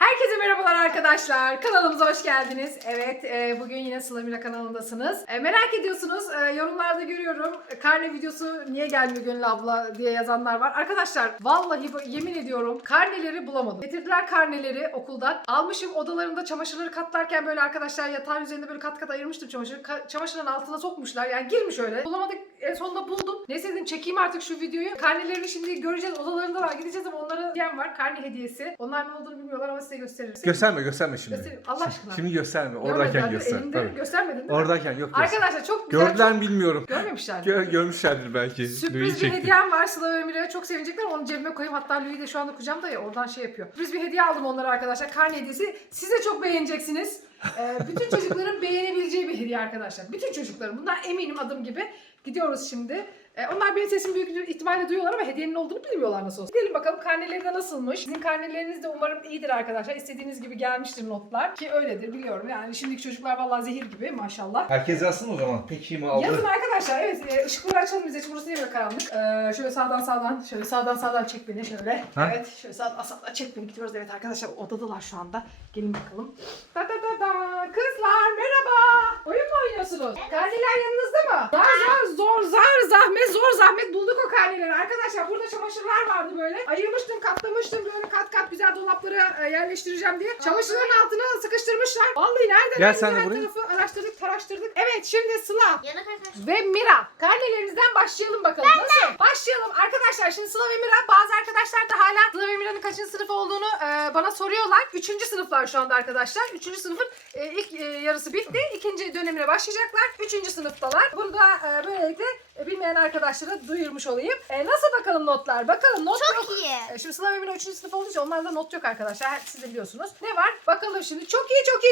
Herkese merhabalar arkadaşlar. Kanalımıza hoş geldiniz. Evet, bugün yine Sıla Mira kanalındasınız. Merak ediyorsunuz, yorumlarda görüyorum. Karne videosu niye gelmiyor Gönül abla diye yazanlar var. Arkadaşlar vallahi yemin ediyorum karneleri bulamadım. Getirdiler karneleri okuldan. Almışım odalarında çamaşırları katlarken böyle arkadaşlar yatağın üzerinde böyle kat kat ayırmıştım çamaşırı. Çamaşırın altına sokmuşlar. Yani girmiş öyle. Bulamadık. En sonunda buldum. Neyse dedim çekeyim artık şu videoyu. Karnelerini şimdi göreceğiz. Odalarında var. Gideceğiz ama onlara diyen var. Karne hediyesi. Onlar ne olduğunu bilmiyorlar ama size gösteririz. Gösterme şimdi. Göstereyim. Allah aşkına. Şimdi gösterme. Oradayken göster. Tabii. Göstermedin değil mi? Oradayken yok göster. Arkadaşlar çok güzel. Gördüler mi bilmiyorum. Görmemişler. Görmüşlerdir belki. Sürpriz bir hediyem var. Sıla ve Mira'ya çok sevecekler. Onu cebime koyayım. Hatta Louis de şu anda kucağımda ya. Oradan şey yapıyor. Sürpriz bir hediye aldım onlara arkadaşlar. Karne hediyesi. Siz de çok beğeneceksiniz. Bütün çocukların beğenebileceği bir hediye arkadaşlar. Bütün çocukların. Bundan eminim adım gibi. Gidiyoruz şimdi. Onlar benim sesimi büyük ihtimalle duyuyorlar ama hediyenin olduğunu bilmiyorlar nasıl olsa. Gidelim bakalım karneleri de nasılmış. Sizin karneleriniz de umarım iyidir arkadaşlar. İstediğiniz gibi gelmiştir notlar. Ki öyledir biliyorum. Yani şimdiki çocuklar vallahi zehir gibi maşallah. Herkes yazsın o zaman. Peki mi aldı? Yazın arkadaşlar. Evet, ışıkları açalım biz de. Burası niye böyle karanlık? Şöyle sağdan çek beni şöyle. Ha? Evet, şöyle sağdan çek beni. Gidiyoruz. Evet arkadaşlar odadalar şu anda. Gelin bakalım. Kızlar merhaba. Oyun mu oynuyorsunuz? Karneler yanınızda mı? Zor zahmet bulduk o karneleri. Arkadaşlar burada çamaşırlar vardı böyle. Ayırmıştım, katlamıştım böyle kat kat güzel dolaplara yerleştireceğim diye. Çamaşırların altına sıkıştırmışlar. Vallahi nereden? Gel sen de buraya. Tarafı araştırdık. Evet şimdi Sıla Yanık arkadaşlar. ve Mira. Karnelerinizden başlayalım bakalım. Nasıl? Başlayalım. Arkadaşlar şimdi Sıla ve Mira, bazı arkadaşlar da hala Sıla ve Mira'nın kaçıncı sınıf olduğunu bana soruyorlar. 3. sınıflar şu anda arkadaşlar. 3. sınıfın ilk yarısı bitti. 2. dönemine başlayacaklar. 3. sınıftalar. Bunu da böylelikle bilmeyen arkadaşlara duyurmuş olayım. Nasıl bakalım notlar? Bakalım not Çok yok. iyi. Şimdi Sıla ve Mira 3. sınıf olduğu için onlarda not yok arkadaşlar. Siz de biliyorsunuz. Ne var? Bakalım şimdi. Çok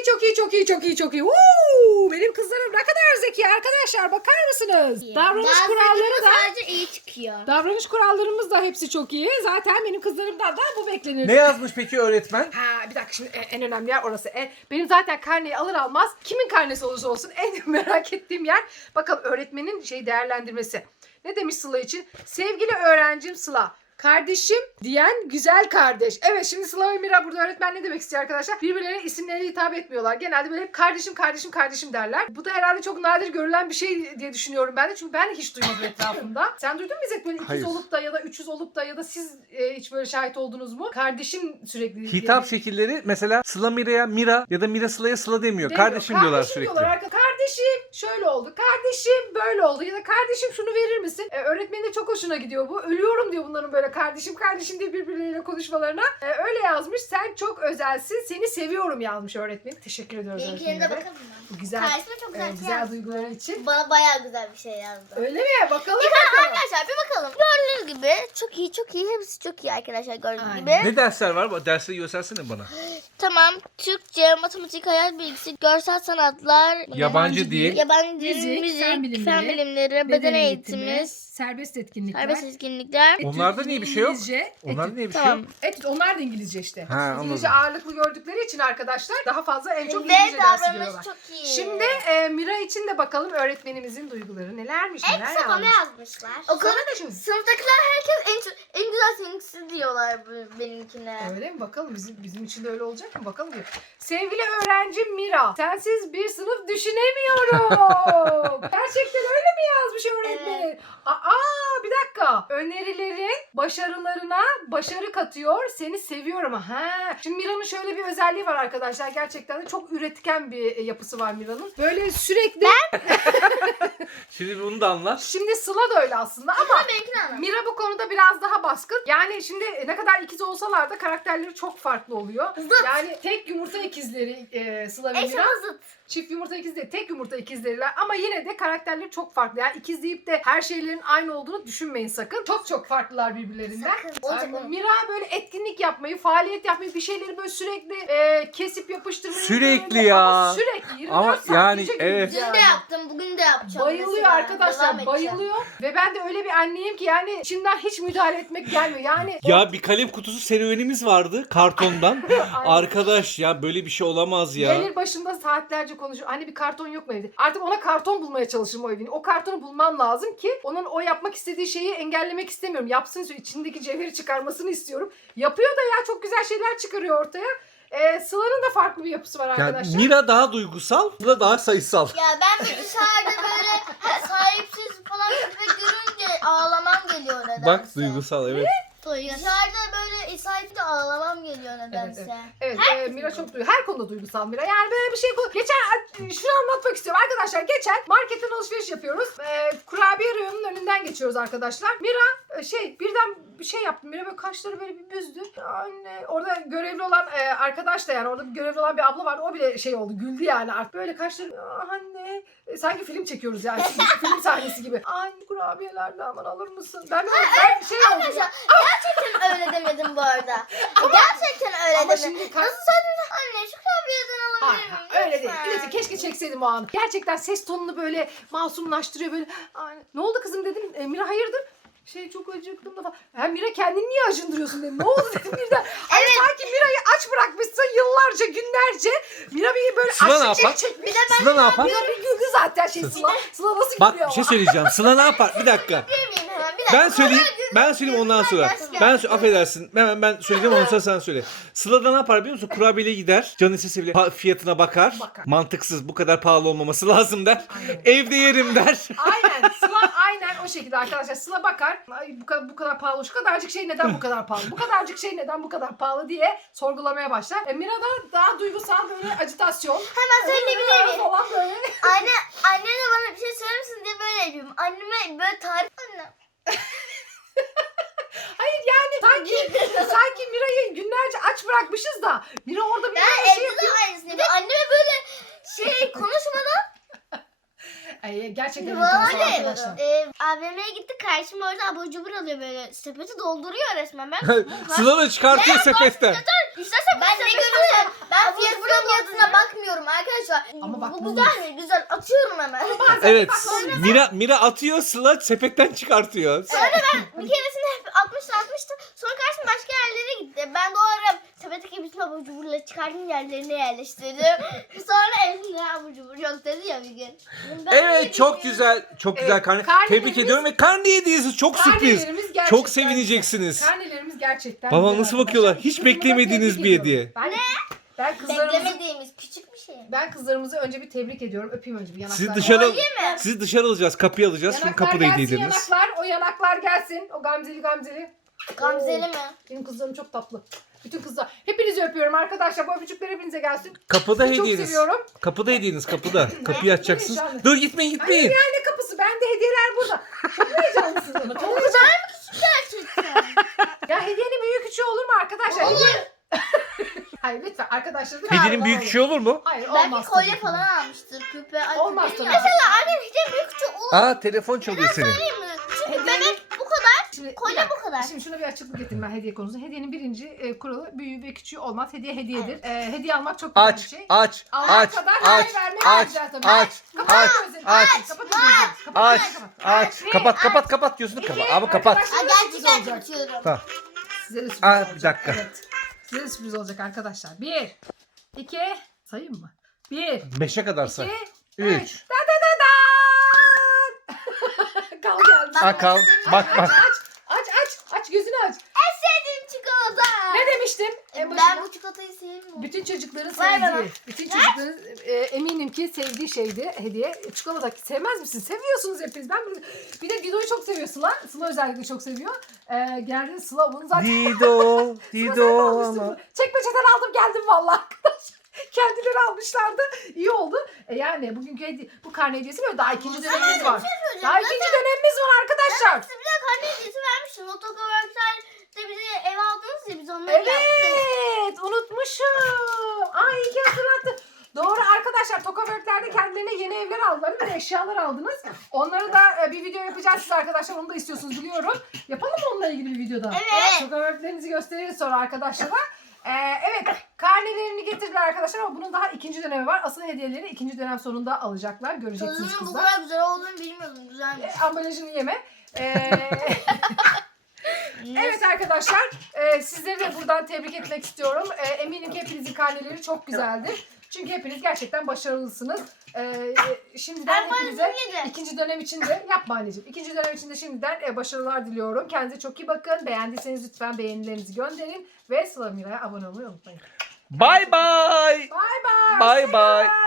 iyi. Benim kızlarım ne kadar zeki arkadaşlar. Bakar mısınız? Davranış kuralları da sadece iyi çıkıyor. Davranış kurallarımız da hepsi çok iyi. Zaten benim kızlarımdan da bu beklenir. Ne yazmış peki öğretmen? Ha bir dakika şimdi en önemli yer orası. Benim zaten karneyi alır almaz kimin karnesi olursa olsun en merak ettiğim yer bakalım öğretmenin değerlendirmesi. Ne demiş Sıla için? Sevgili öğrencim Sıla. Kardeşim diyen güzel kardeş. Evet şimdi Sıla ve Mira burada öğretmen ne demek istiyor arkadaşlar? Birbirlerine isimleriyle hitap etmiyorlar. Genelde böyle hep kardeşim derler. Bu da herhalde çok nadir görülen bir şey diye düşünüyorum ben de. Çünkü ben de hiç duymadım etrafımda. Sen duydun mu İzzet böyle 200 Hayır. olup da ya da 300 olup da ya da siz hiç böyle şahit oldunuz mu? Kardeşim sürekli. Hitap şekilleri mesela Sıla Mira'ya Mira ya da Mira Sıla'ya Sıla demiyor. Demiyor. Kardeşim diyorlar sürekli. Kardeşim şöyle oldu. Kardeşim böyle oldu. Ya da kardeşim şunu verir misin? Öğretmenin de çok hoşuna gidiyor bu. Ölüyorum diyor bunların böyle kardeşim diye birbirleriyle konuşmalarına. Öyle yazmış. Sen çok özelsin. Seni seviyorum yazmış öğretmenim. Teşekkür ediyoruz Benimkine de öğretmenime. bakalım mı? Bu güzel. Karşısına çok güzel bir şey Güzel yazdı. duyguları için. Bana bayağı güzel bir şey yazdı. Öyle mi? Bakalım. Arkadaşlar bir bakalım. Gördüğünüz gibi çok iyi. Hepsi çok iyi arkadaşlar gördüğünüz Aynen. gibi. Ne dersler var? Dersleri göstersene bana. Tamam. Türkçe, matematik, hayat bilgisi, görsel sanatlar, Yabancı dil. yabancı dil, Müzik, müzik, fen bilimleri, beden eğitimi, serbest etkinlikler. serbest etkinlikler. Onlarda niye bir şey yok? İngilizce. Onlarda niye bir şey Tamam. yok? Onlar da İngilizce işte. Ha, anladım. İngilizce ağırlıklı gördükleri için arkadaşlar daha fazla en çok Ve İngilizce dersi davranış görüyorlar. çok iyi. Şimdi Mira için de bakalım öğretmenimizin duyguları nelermiş, neler Hepsi bana yazmış. yazmışlar. Sana da şimdi. Sınıftakiler herkes en güzel seninkisi diyorlar benimkine. Öyle mi? Bakalım bizim için de öyle olacak mı? Bakalım diyor. Sevgili öğrencim Mira, sensiz bir sınıf düşünemiyorum. Gerçekten öyle mi yazmış öğretmenin? Evet. Bir dakika. Önerilerin başarılarına başarı katıyor. Seni seviyorum. Şimdi Mira'nın şöyle bir özelliği var arkadaşlar. Gerçekten de çok üretken bir yapısı var Mira'nın. Böyle sürekli... Şimdi bunu da anlat. Şimdi Sıla da öyle aslında ama Benimkini anlat. Mira bu konuda biraz daha baskın. Yani şimdi ne kadar ikiz olsalar da karakterleri çok farklı oluyor. Zıt. Yani tek yumurta ikizleri Sıla ve Eş Mira. ama zıt. Çift yumurta ikizleri, tek yumurta ikizleriler ama yine de karakterleri çok farklı. Yani ikiz deyip de her şeylerin aynı olduğunu düşünmeyin sakın. Çok farklılar birbirlerinden. Sakın. Olacak Yani mı? Mira böyle etkinlik yapmayı, faaliyet yapmayı, bir şeyleri böyle sürekli kesip yapıştırmayı. Sürekli böyle, ya. Ama sürekli 24 Ama saat yani gece evet. gündüz Dün de yaptım, bugün de yapacağım. Bayılıyor mesela. Devam arkadaşlar, edeceğim. bayılıyor. Ve ben de öyle bir anneyim ki yani içimden hiç müdahale etmek gelmiyor. Yani Ya bir kalem kutusu serüvenimiz vardı kartondan. Aynen. Arkadaş ya böyle bir şey olamaz ya. gelir başında saatlerce konuşur. Anne bir karton yok mu evde? Artık ona karton bulmaya çalışırım o evini. O kartonu bulmam lazım ki onun o yapmak istediği şeyi engellemek istemiyorum. Yapsın, içindeki cevheri çıkarmasını istiyorum. Yapıyor da ya, çok güzel şeyler çıkarıyor ortaya. Sıla'nın da farklı bir yapısı var Yani arkadaşlar. Mira daha duygusal, Sıla daha sayısal. Ya ben dışarıda böyle sahipsiz falan köpek görünce ağlamam geliyor nedense. Bak duygusal evet. Dışarıda böyle sahipte ağlamam geliyor nedense. Evet, Mira çok her konuda duygusal Mira. Yani böyle bir şey şunu anlatmak istiyorum arkadaşlar. Geçen marketten alışveriş yapıyoruz. Kurabiye reyonunun önünden geçiyoruz arkadaşlar. Mira birden bir şey yaptı. Mira böyle kaşları böyle bir büzdü. Anne, orada görevli olan arkadaş da yani orada görevli olan bir abla vardı. O bile şey oldu, güldü yani. Artık böyle kaşları anne sanki film çekiyoruz yani. Film sahnesi gibi. Anne kurabiyelerle aman alır mısın? Ben şey oldum. Arkadaşlar gerçekten öyle demedim bu arada. Gerçekten öyle Ama demedim. şimdi Nasıl söyledin anne şu kurabiyeden alabilir miyim? Hayır, öyle değil. Lütfen. Neyse, keşke çekseydim o anı. Gerçekten ses tonunu böyle masumlaştırıyor böyle. Ne oldu kızım dedim. Mira hayırdır? Çok acıktım da falan. Mira kendini niye acındırıyorsun dedim. Ne oldu dedim birden. Evet. Sanki Mira'yı aç bırakmışsın yıllarca günlerce. Mira bir böyle Sıla ne açlık yapar? çekmiş. Sıla ne yapar? Mira bir güldü zaten Sıla nasıl Bak gülüyor bir şey ama? söyleyeceğim. Sıla ne yapar? Bir dakika. Bilmeyeyim hemen, bir dakika. Ben söyleyeyim ondan sonra. Affedersin. Hemen ben söyleyeceğim ondan sonra sen söyle. Sıla da ne yapar biliyor musun? Kurabiyeye gider. Canı istese bile fiyatına bakar. Mantıksız, bu kadar pahalı olmaması lazım der. Aynen. Evde yerim der. Aynen. Sıla aynen o şekilde arkadaşlar. Sıla bakar. Ay, bu kadar pahalı. Şu kadarcık şey neden bu kadar pahalı? Bu kadarcık şey neden bu kadar pahalı diye sorgulamaya başlar. Mira da daha duygusal böyle acitasyon. Hemen söyleyebilir miyim? Falan böyle. Anne de bana bir şey söyler misin diye böyle yapıyorum. Anneme böyle tarif anne. Hayır yani sanki Mira'yı günlerce aç bırakmışız da Mira orada bir Ben şey evde de aynısını yapıyorum. Anneme böyle konuşmadan gerçekten Valla duygusal arkadaşlar. AVM'ye gittik karşıma orada abur cubur alıyor böyle sepeti dolduruyor resmen. Ben Sıla da çıkartıyor sepetten. İstersen ben ne görüyorsam ben fiyatına bakmıyorum arkadaşlar. Ama bak, bu güzel mi? Güzel atıyorum hemen. Evet. Mira atıyor, Sıla sepetten çıkartıyor. Bir keresinde hep 60'tı. Sonra karşıma başka yerlere gitti. Ben de o ara sepetteki bütün abur cuburları çıkardım yerlerine yerleştirdim. Sonra evimde abur cubur yok dedi ya bir gün. Evet çok güzel. Çok güzel karne. karnelerimiz- Tebrik ediyorum ve karne hediyesi çok sürpriz. Karnelerimiz gerçekten Çok sevineceksiniz. Karnelerimiz gerçekten Baba güzel nasıl arkadaşlar. bakıyorlar? Hiç Kızımıza beklemediğiniz tebrik bir ediyorum. hediye. Beklemediğimiz küçük bir şey. Ben kızlarımızı önce bir tebrik ediyorum. Öpeyim önce bir yanaklar. Sizi dışarı alacağız. Kapıya alacağız. Şimdi Yanaklar kapıda gelsin, hediyeleriniz. yanaklar. O yanaklar gelsin. O gamzeli. Gamzeli Oo, mi? Benim kızlarım çok tatlı. Bütün kızlar. Hepinizi öpüyorum arkadaşlar. Bu öpücükler hepinize gelsin. Kapıda Sizi çok hediyeniz. seviyorum. Kapıda hediyeniz kapıda. Kapıyı açacaksınız. Nereye şu an? Dur gitmeyin. Hayır ya ne kapısı? Bende hediyeler burada. Çok heyecanlısınız ama. Çok Gerçekten. Ya hediyenin büyük küçüğü olur mu arkadaşlar? Hayır lütfen arkadaşlarım. Hediyenin büyük küçüğü olur mu? Hayır Belki olmaz. kolye tabii ki. falan almıştır. Küpe. Ay, Olmaz küpe tabii. ya. Mesela annem hiç büyük küçük olur Telefon çalıyor senin. mu? Çünkü Hediyenin- bebek bu kadar. Şimdi, Kolye bir dakika. bu kadar. Şimdi şuna bir açıklık getireyim ben hediye konusunda. Hediyenin birinci kuralı büyüğü ve küçüğü olmaz. Hediye hediyedir. Hediye almak çok güzel bir şey. Aç. Almak kadar hayır vermek aç, güzel tabii. aç, Kapat aç, gözünü. aç, Kapat gözünü. Kapat gözünü. Kapat diyorsun. Ama kapat. Arkadaşlar, Aa, sürpriz gerçekten olacak. kapatıyorum. Tamam. Size de sürpriz Aa, olacak. bir dakika. Evet. Size de sürpriz olacak arkadaşlar. 1, 2, sayayım mı? 1, 5'e kadar 2, say. 3. 3. Da da da da. Kal geldi. Akal. Bak. Aç gözünü aç. Sevdiğim çikolata. Ne demiştim? En Ben başında? bu çikolatayı sevmiyorum. Bütün çocukların Ver bana. sevdiği, bütün çocukların eminim ki sevdiği şeydi hediye. Çikolata sevmez misin? Seviyorsunuz hepiniz. Bir de Dido'yu çok seviyor Sıla. Sıla özellikle çok seviyor. Geldi Sıla bunu zaten... Dido. Ama. Çekmeceden aldım geldim vallahi arkadaşlar. Kendileri almışlardı. İyi oldu. Yani bugünkü bu karne hediyesi böyle daha ikinci dönemimiz var. Daha ikinci dönemimiz var arkadaşlar. Size bir de karne hediyesi vermiştim. Otokoverkselde bize ev aldınız ya biz onları yaptık. Evet unutmuşum. Ay iyi ki hatırlattın. Doğru arkadaşlar Tokawork'lerde kendilerine yeni evler aldılar. Bir de eşyalar aldınız. Onları da bir video yapacağız siz arkadaşlar. Onu da istiyorsunuz biliyorum. Yapalım mı onunla ilgili bir videoda? Evet. Tokawork'lerinizi gösteririz sonra arkadaşlara. Evet karnelerini getirdiler arkadaşlar ama bunun daha ikinci dönemi var. Asıl hediyeleri ikinci dönem sonunda alacaklar. Göreceksiniz Tadının bu kızlar. kadar güzel olduğunu bilmiyordum. Güzelmiş. Ambalajını yeme. Evet arkadaşlar sizleri de buradan tebrik etmek istiyorum. Eminim ki hepinizin karneleri çok güzeldir. Çünkü hepiniz gerçekten başarılısınız. Şimdiden hepinize ikinci dönem için de yapma anneciğim. İkinci dönem için de şimdiden başarılar diliyorum. Kendinize çok iyi bakın. Beğendiyseniz lütfen beğenilerinizi gönderin. Ve Sıla Mira'ya abone olmayı unutmayın. Bay bay. Bay bay. Bay bay.